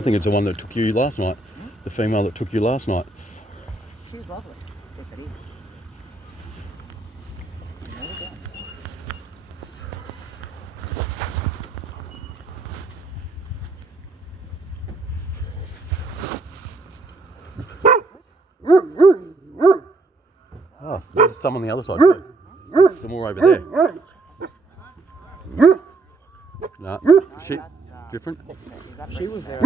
I think it's the one that took you last night. The female that took you last night. She was lovely, if it is. Oh, there's some on the other side too. There's some more over there. No, she different. She was there.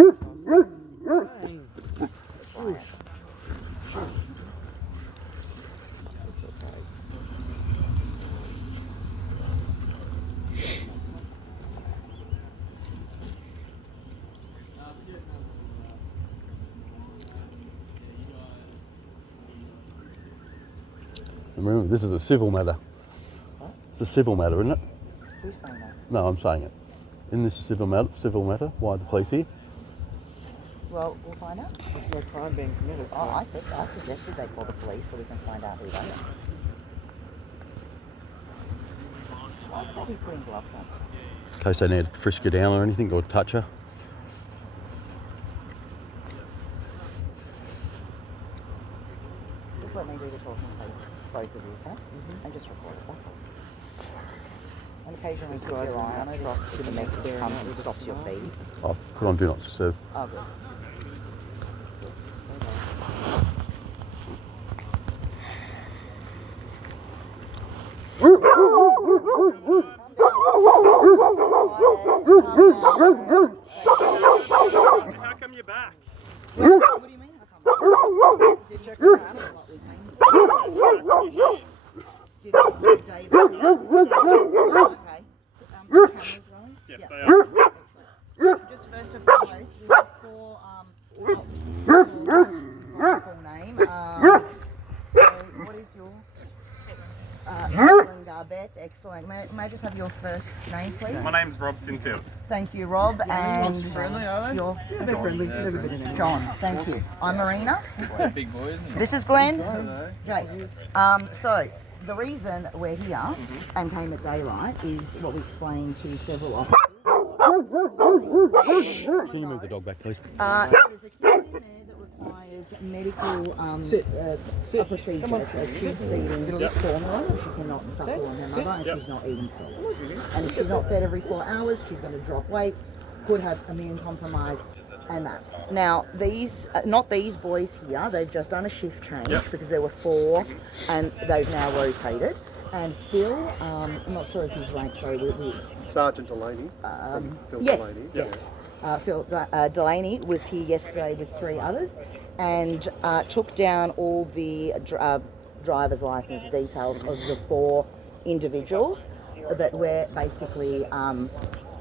Remember, this is a civil matter. It's a civil matter, isn't it? Who's saying that? No, I'm saying it. Isn't this a civil matter? Why are the police here? Well, we'll find out. There's no crime being committed. Oh, I suggested they call the police so we can find out who they are. Why would they be putting gloves on? In case they need to frisk her down or anything, or touch her. Just let me do the talking, please. Both of you, okay? And just record it, that's all. And occasionally keep your eye on it if the message comes and stops your feed. I'll put on Do Not Disturb. Oh, good. How come you're back? What do you mean? Did you check the camera? Did David? Okay. Cameras rolling? Yes, Yeah. they are. Just first and foremost, we have four full name. So what is your Garbett? Excellent. May I just have your first name, please? My name's Rob Sinfield. Thank you, Rob. And friendly, are they? your They're friendly. Never been in any. John. Thank you. I'm Marina. Big boy, isn't he? This is Glenn. Great. So the reason we're here and came at daylight is what we explained to several officers. Can you move the dog back, please? There's a kid in there that requires medical a procedure. She's eating formula, she cannot suckle on her mother, and she's not eating solid. And if she's not fed every 4 hours, she's going to drop weight, could have immune compromise, and that. Now, these, not these boys here, they've just done a shift change because there were 4, and they've now rotated. And Phil, I'm not sure if he's ranked, sorry, Sergeant Delaney. Phil yes, Delaney. yes. Phil Delaney was here yesterday with 3 others and took down all the driver's license details of the 4 individuals that we're basically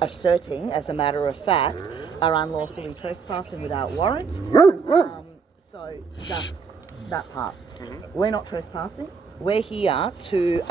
asserting, as a matter of fact, are unlawfully trespassing without warrant. So that's that part. We're not trespassing. We're here to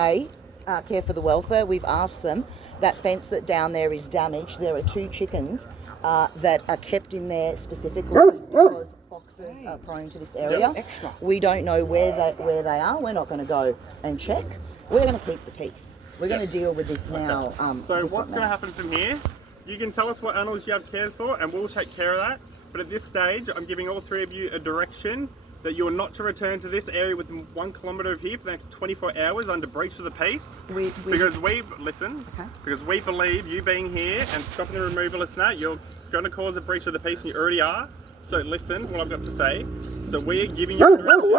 care for the welfare. We've asked them. That fence that down there is damaged. There are 2 chickens that are kept in there specifically because foxes are prone to this area. We don't know where they are. We're not going to go and check. We're going to keep the peace. We're going to deal with this now. So what's going to happen from here? You can tell us what animals you have cares for and we'll take care of that. But at this stage, I'm giving all 3 of you a direction that you are not to return to this area within 1 kilometre of here for the next 24 hours under breach of the peace. Because we believe you being here and stopping the removalists and that, you're going to cause a breach of the peace, and you already are. So listen what I've got to say. So we are giving you direction to move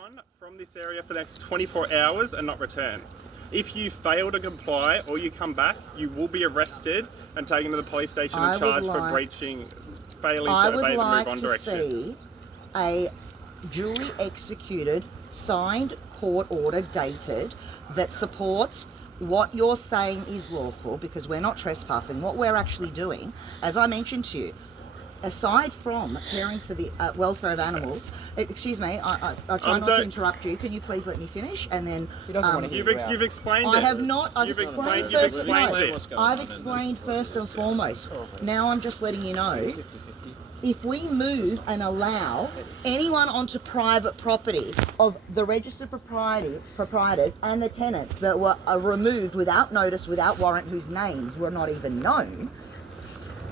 on from this area for the next 24 hours and not return. If you fail to comply or you come back, you will be arrested and taken to the police station and charged for failing to obey the move on direction. I would like to see a duly executed, signed court order dated that supports what you're saying is lawful, because we're not trespassing. What we're actually doing, as I mentioned to you, aside from caring for the welfare of animals, excuse me, I try not to interrupt you. Can you please let me finish? And then you've explained it. I have not. I've explained this. I've explained first and foremost. Now I'm just letting you know. If we move and allow anyone onto private property of the registered proprietors and the tenants that were removed without notice, without warrant, whose names were not even known,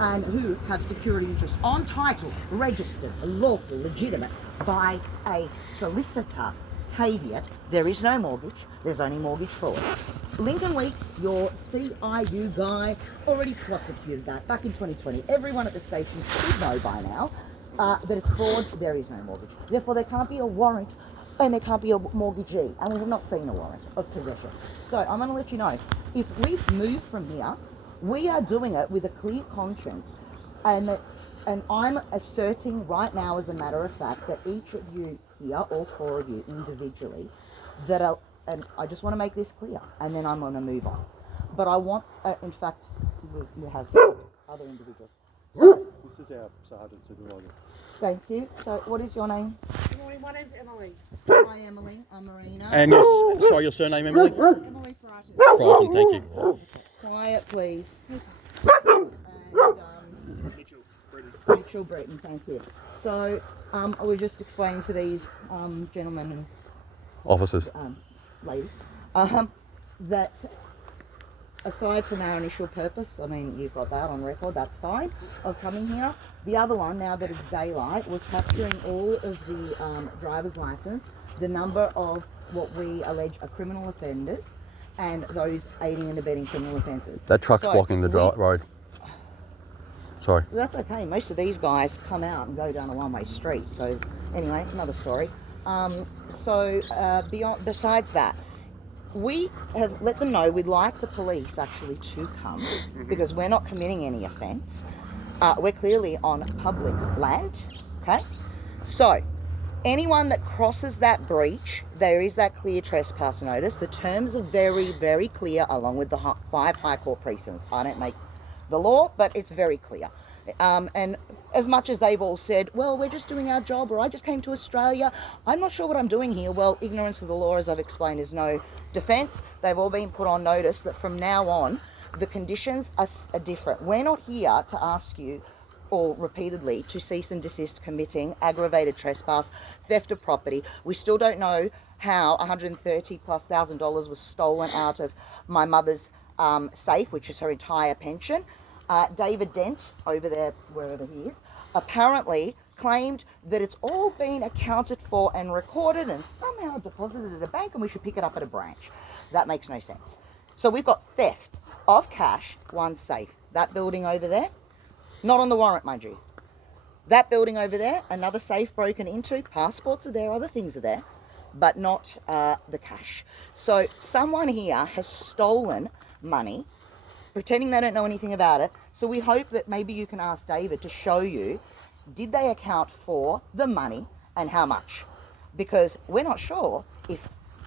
and who have security interests on title, registered, lawful, legitimate by a solicitor. Caveat, there is no mortgage, there's only mortgage fraud. Lincoln Weeks, your CIU guy, already prosecuted that back in 2020. Everyone at the station should know by now that it's fraud, there is no mortgage. Therefore, there can't be a warrant and there can't be a mortgagee, and we have not seen a warrant of possession. So I'm going to let you know, if we move from here, we are doing it with a clear conscience, and I'm asserting right now, as a matter of fact, that each of you here, all four of you individually, that are, and I just want to make this clear, and then I'm going to move on. But I want, in fact, we have other individuals. So, This is our sergeant supervisor. thank you. So, what is your name? Good morning, my name's Emily. Hi, Emily. I'm Marina. And your surname, Emily? Emily Frighton. Frighten, thank you. Quiet, please. And, Mitchell Breton, thank you. So, I was just explaining to these gentlemen and Officers. ladies that aside from our initial purpose, I mean, you've got that on record, that's fine, of coming here. The other one, now that it's daylight, was capturing all of the driver's license, the number of what we allege are criminal offenders, and those aiding and abetting criminal offences. That truck's So, blocking the road. Sorry. That's okay. Most of these guys come out and go down a one-way street. So anyway, another story. Besides that, we have let them know we'd like the police actually to come because we're not committing any offence. We're clearly on public land. Okay, so anyone that crosses that breach, there is that clear trespass notice. The terms are very, very clear, along with the 5 High Court precincts. I don't make the law, but it's very clear. And as much as they've all said, well, we're just doing our job, or I just came to Australia, I'm not sure what I'm doing here. Well, ignorance of the law, as I've explained, is no defence. They've all been put on notice that from now on, the conditions are different. We're not here to ask you or repeatedly to cease and desist committing aggravated trespass, theft of property. We still don't know how $130,000+ was stolen out of my mother's safe, which is her entire pension. David Dent, over there, wherever he is, apparently claimed that it's all been accounted for and recorded and somehow deposited at a bank and we should pick it up at a branch. That makes no sense. So we've got theft of cash, one safe. That building over there, not on the warrant, mind you. That building over there, another safe broken into, passports are there, other things are there, but not the cash. So someone here has stolen money, pretending they don't know anything about it. So we hope that maybe you can ask David to show you, did they account for the money and how much? Because we're not sure if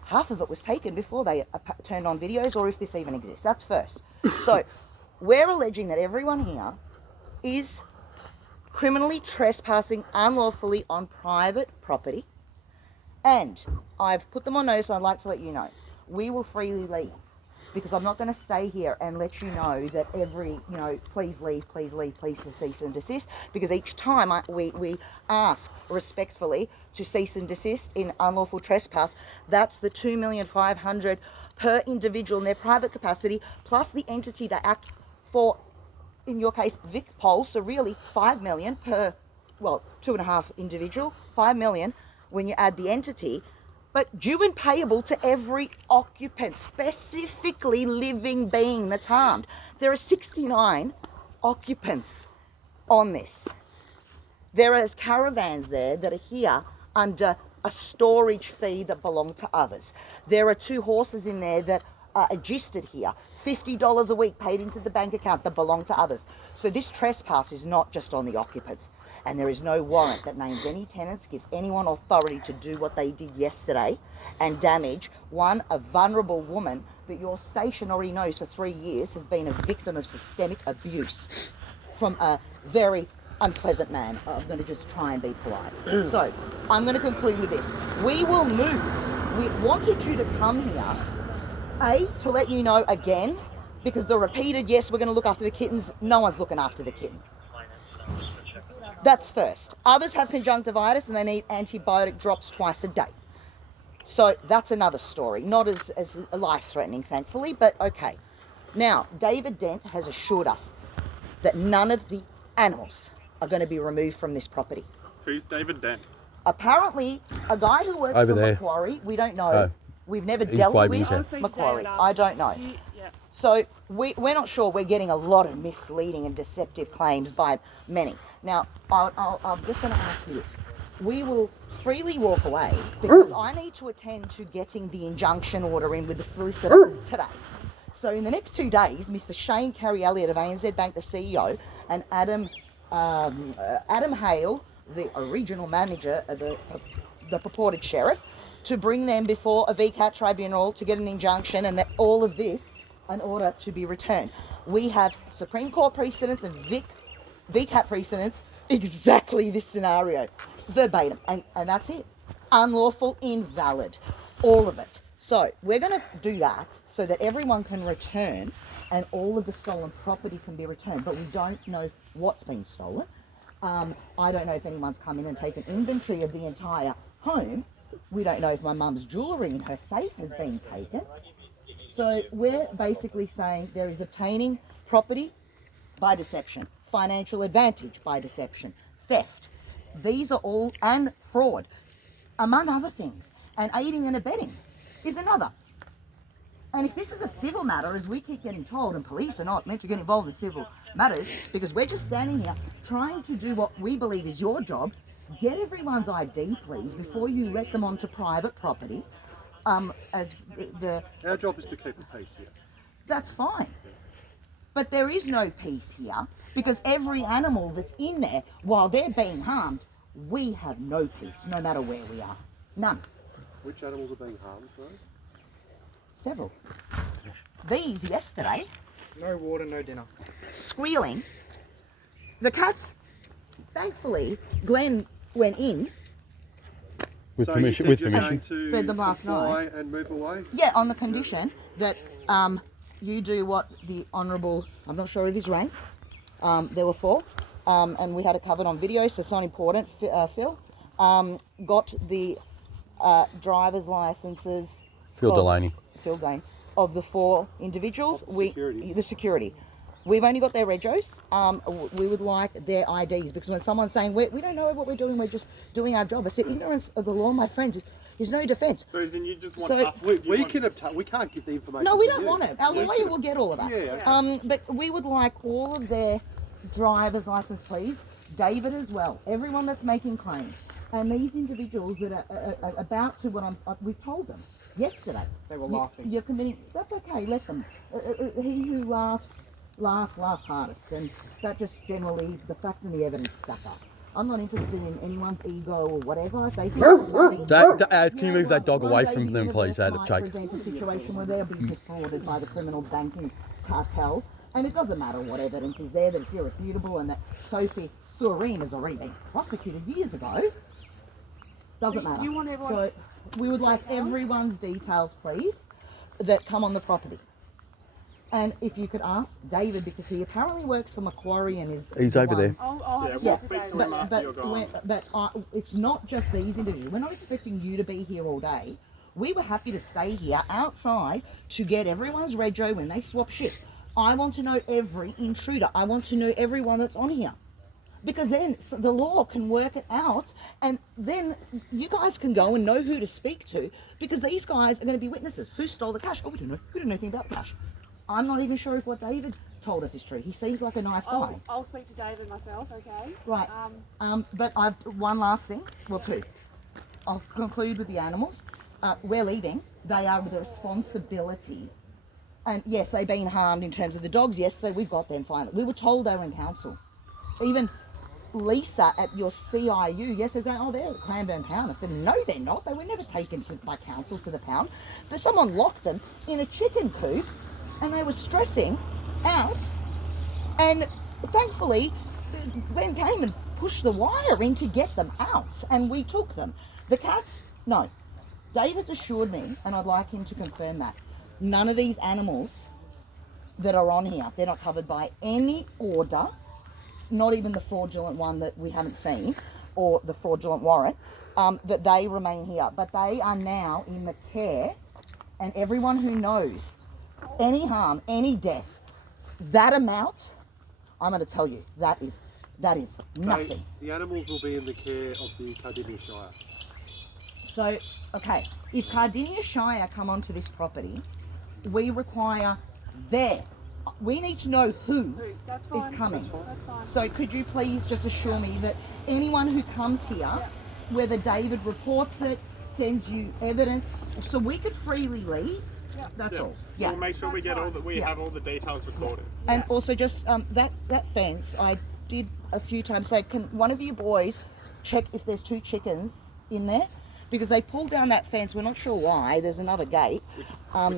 half of it was taken before they turned on videos or if this even exists. That's first. So we're alleging that everyone here is criminally trespassing unlawfully on private property. And I've put them on notice, and I'd like to let you know, we will freely leave. Because I'm not going to stay here and let you know that please leave, please cease and desist. Because each time we ask respectfully to cease and desist in unlawful trespass, that's the $2,500,000 per individual in their private capacity, plus the entity they act for, in your case, Vic Pol. So really, $5 million per, well, 2.5 individual, $5 million when you add the entity. But due and payable to every occupant, specifically living being that's harmed. There are 69 occupants on this. There are caravans there that are here under a storage fee that belong to others. There are 2 horses in there that are registered here. $50 a week paid into the bank account that belong to others. So this trespass is not just on the occupants. And there is no warrant that names any tenants, gives anyone authority to do what they did yesterday and damage a vulnerable woman that your station already knows for 3 years has been a victim of systemic abuse from a very unpleasant man. I'm going to just try and be polite. So I'm going to conclude with this. We will move. We wanted you to come here, to let you know again, because the repeated, yes, we're going to look after the kittens. No one's looking after the kitten. That's first. Others have conjunctivitis and they need antibiotic drops twice a day. So that's another story. Not as life-threatening, thankfully, but okay. Now, David Dent has assured us that none of the animals are going to be removed from this property. Who's David Dent? Apparently, a guy who works Over for there. Macquarie, we don't know. Oh. We've never He's dealt waving with his hand. speak to Macquarie. David I don't know. Yeah. So we're not sure. We're getting a lot of misleading and deceptive claims by many. Now, I'm just going to ask you this. We will freely walk away because I need to attend to getting the injunction order in with the solicitor today. So in the next 2 days, Mr. Shane Carey-Elliott of ANZ Bank, the CEO, and Adam Hale, the regional manager of the purported sheriff, to bring them before a VCAT tribunal to get an injunction and that all of this in order to be returned. We have Supreme Court precedents and VCAT precedents, exactly this scenario, verbatim, and that's it. Unlawful, invalid, all of it. So we're going to do that so that everyone can return and all of the stolen property can be returned, but we don't know what's been stolen. I don't know if anyone's come in and taken inventory of the entire home. We don't know if my mum's jewellery in her safe has been taken. So we're basically saying there is obtaining property by deception, financial advantage by deception, theft. These are all, and fraud, among other things. And aiding and abetting is another. And if this is a civil matter, as we keep getting told, and police are not meant to get involved in civil matters, because we're just standing here trying to do what we believe is your job, get everyone's ID, please, before you let them onto private property. Our job is to keep the peace here. That's fine. But there is no peace here, because every animal that's in there, while they're being harmed, we have no peace, no matter where we are. None. Which animals are being harmed, though? Several. These yesterday, No water, no dinner. squealing. The cats, thankfully, Glenn went in. With So permission. you With said you're permission. going to Fed them last comply night. and move away? Yeah, on the condition that you do what the Honourable, I'm not sure of his rank, there were 4, and we had it covered on video, so it's not important, Phil, got the driver's licenses. Phil of- Delaney. Phil Delaney, of the 4 individuals. Of the security. The security. We've only got their regos. We would like their IDs, because when someone's saying, we don't know what we're doing, we're just doing our job. I said, ignorance of the law, my friends, is no defence. So as in you just want So- us... We can obtain. We can't give the information. No, we to don't you. want it. Our lawyer will get all of that. Yeah. But we would like all of their driver's license, please. David as well. Everyone that's making claims. And these individuals that are about to, we've told them yesterday. They were laughing. You're committing, that's okay, let them. He who laughs hardest. And that just generally, the facts and the evidence stack up. I'm not interested in anyone's ego or whatever. If they think it's funny, Can you move that dog one away day from the them, please, universe Adam? might Jake? present a situation where they'll be defrauded by the criminal banking cartel, and it doesn't matter what evidence is there, that it's irrefutable, and that Sophie Surin has already been prosecuted years ago. Doesn't matter. You want everyone's So we would like everyone's details, please, that come on the property. And if you could ask David, because he apparently works for Macquarie and is... He's the over one- there. I'll have Yeah, a we'll chat speak to to him David. after you're gone. But it's not just these individuals. We're not expecting you to be here all day. We were happy to stay here outside to get everyone's rego when they swap shifts. I want to know every intruder. I want to know everyone that's on here. Because then the law can work it out, and then you guys can go and know who to speak to, because these guys are going to be witnesses. Who stole the cash? Oh, we don't know. We don't know anything about the cash. I'm not even sure if what David told us is true. He seems like a nice guy. I'll speak to David myself, okay? Right. But I've one last thing. Well, 2. I'll conclude with the animals. We're leaving. They are the responsibility. And yes, they've been harmed in terms of the dogs. Yes, so we've got them finally. We were told they were in council. Even Lisa at your CIU, yes, they're going, oh, they're at Cranbourne Pound. I said, no, they're not. They were never taken by council to the pound. But someone locked them in a chicken coop, and they were stressing out. And thankfully, Glenn came and pushed the wire in to get them out, and we took them. The cats, no. David's assured me, and I'd like him to confirm that, none of these animals that are on here, they're not covered by any order, not even the fraudulent one that we haven't seen, or the fraudulent warrant, that they remain here. But they are now in the care, and everyone who knows any harm, any death, that amount I'm going to tell you, that is nothing. The animals will be in the care of the Cardinia Shire. So, okay, if Cardinia Shire come onto this property, we require we need to know who That's is fine. coming. That's fine. So could you please just assure me that anyone who comes here, whether David reports it, sends you evidence, so we could freely leave, that's all. Yeah. We'll make sure we get all that. We Yeah. have all the details recorded. And also just that fence, I did a few times say, can one of you boys check if there's 2 chickens in there? Because they pulled down that fence, we're not sure why, there's another gate. Which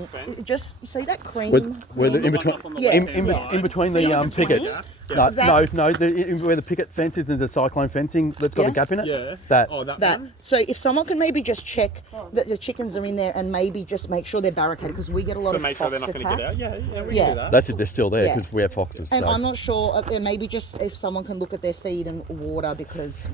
fence? Just see that cream? Where the in between, Up on the Yeah. in between See the on the pickets. trees? No, That- where the picket fence is, there's a cyclone fencing that's got Yeah. a gap in it. Yeah. That. Oh, that That. one? So if someone can maybe just check that the chickens are in there and maybe just make sure they're barricaded, because we get a lot So of make sure fox they're not going to get attacks. out. Yeah, we Yeah. can do that. That's it. They're still there Yeah. because we have foxes. And so. I'm not sure, maybe just if someone can look at their feed and water, because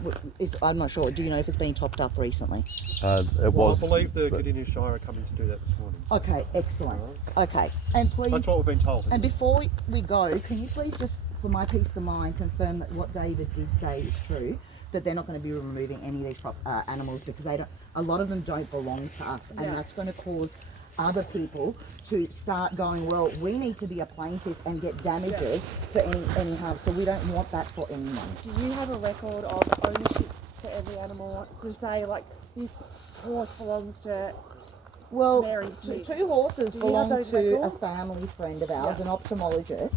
I'm not sure. Do you know if it's been topped up recently? It Well, was. I believe the but- Cardinia Shire are coming to do that this morning. Okay, excellent. Okay, and please, That's what we've been told. and before we go, can you please just, for my peace of mind, confirm that what David did say is true, that they're not going to be removing any of these animals, because a lot of them don't belong to us, and that's going to cause other people to start going, well, we need to be a plaintiff and get damages for any harm, so we don't want that for anyone. Do you have a record of ownership for every animal? So say like this horse belongs to Well, Mary Smith. 2 horses Do you have belong those to a records? family friend of ours, Yeah. an ophthalmologist.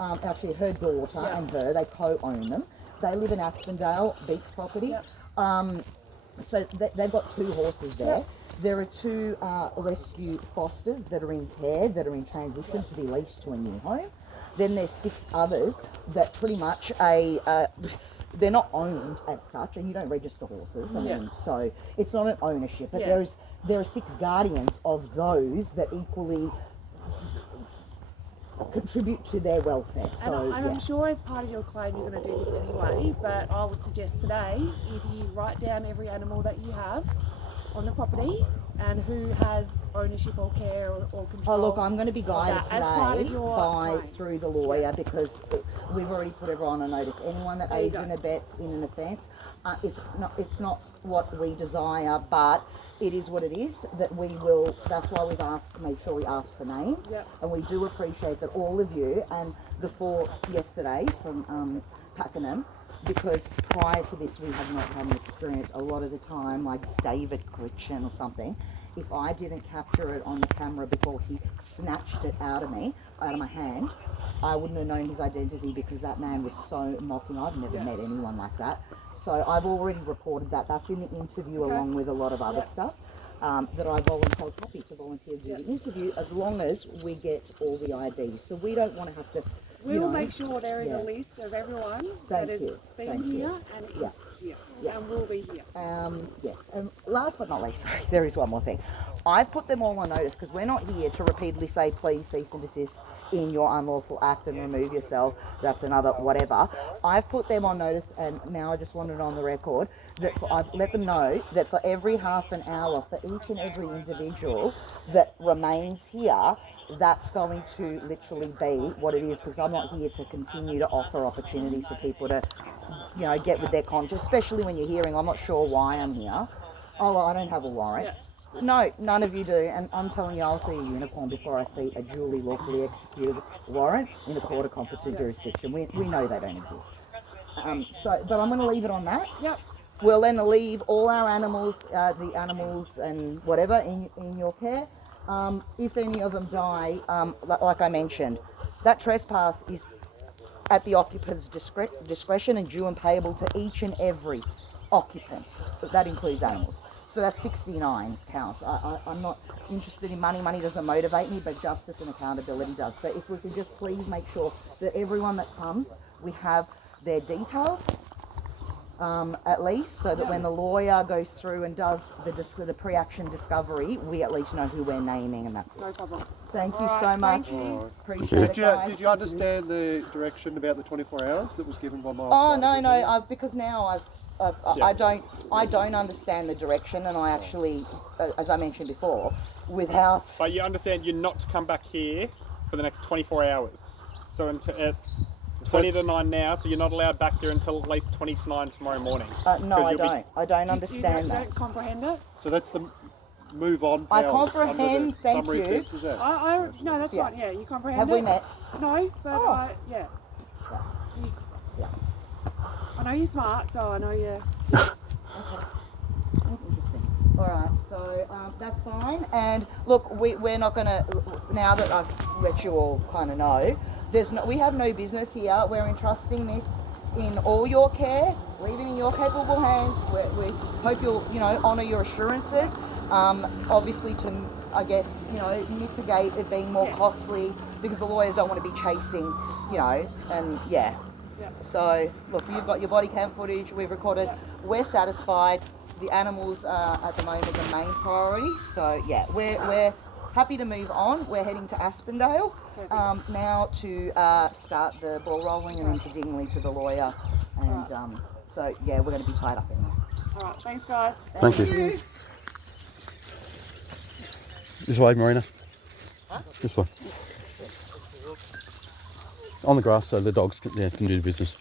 Actually, her daughter and her, they co-own them. They live in Aspendale Beach property. So they've got 2 horses there. There are 2 rescue fosters that are in care, that are in transition to be leased to a new home. Then there's 6 others that pretty much they're not owned as such, and you don't register horses. I mean, so it's not an ownership, but there are 6 guardians of those that equally contribute to their welfare. And, So I'm sure as part of your claim you're going to do this anyway, but I would suggest today is you write down every animal that you have on the property and who has ownership or care or control. Oh look, I'm going to be guided that as part of today your claim. through the lawyer, because we've already put everyone on notice. Anyone that There you aids go. and abets in an offence, it's not what we desire, but it is what it is. That we will. That's why we've made sure we ask for names, and we do appreciate that all of you and the 4 yesterday from Pakenham. Because prior to this, we have not had an experience. A lot of the time, like David Critchen or something, if I didn't capture it on the camera before he snatched it out of my hand, I wouldn't have known his identity, because that man was so mocking. I've never met anyone like that. So I've already reported that. That's in the interview along with a lot of other stuff. That I volunteered, happy to volunteer to do the interview, as long as we get all the IDs. So we don't want to have to. We will make sure there is a list of everyone that has been here and is here and will be here. Yes, and last but not least, sorry, there is one more thing. I've put them all on notice, because we're not here to repeatedly say, please cease and desist in your unlawful act and remove yourself. That's another whatever. I've put them on notice, and now I just want it on the record that I've let them know that for every half an hour, for each and every individual that remains here, that's going to literally be what it is, because I'm not here to continue to offer opportunities for people to, get with their conscience, especially when you're hearing, I'm not sure why I'm here. Oh, well, I don't have a warrant. No, none of you do, and I'm telling you, I'll see a unicorn before I see a duly lawfully executed warrant in a court of competent jurisdiction. We know they don't exist. But I'm going to leave it on that. We'll then leave all our animals, the animals and whatever, in your care. If any of them die, like I mentioned, that trespass is at the occupant's discretion and due and payable to each and every occupant. That includes animals. So that's 69 counts. I'm not interested in money. Money doesn't motivate me, but justice and accountability does. So if we could just please make sure that everyone that comes, we have their details, at least, so that when the lawyer goes through and does the pre-action discovery, we at least know who we're naming, and that's it. No problem. Thank you so much. Thank you. Appreciate it, guys. Did you understand the direction about the 24 hours that was given by Miles? Oh no, because now I don't understand the direction, and I actually, as I mentioned before, without. But you understand you're not to come back here for the next 24 hours. So it's 20 to 9 now, so you're not allowed back there until at least 20 to 9 tomorrow morning. No, I you'll be- don't. I don't You understand that. don't comprehend it? So that's the move on. I powers comprehend, under the thank summary you. offence, is that? No, that's Yeah. fine. Yeah, you comprehend Have it? we met? No, but Oh. yeah. You, Yeah. I know you're smart, so I know you. That's interesting. All right, so that's fine. And look, we're not gonna. Now that I've let you all kind of know, we have no business here. We're entrusting this in all your care, leaving in your capable hands. We hope you'll, honour your assurances. Obviously, to I guess mitigate it being more costly because the lawyers don't want to be chasing, and yeah. Yeah. So look, you've got your body cam footage. We've recorded. We're satisfied. The animals are at the moment the main priority. So yeah, we're happy to move on. We're heading to Aspendale now to start the ball rolling and into Dingley to the lawyer. And so yeah, we're going to be tied up in there. All right, thanks, guys. Thank you. This way, Marina. This way. On the grass so the dogs can do the business.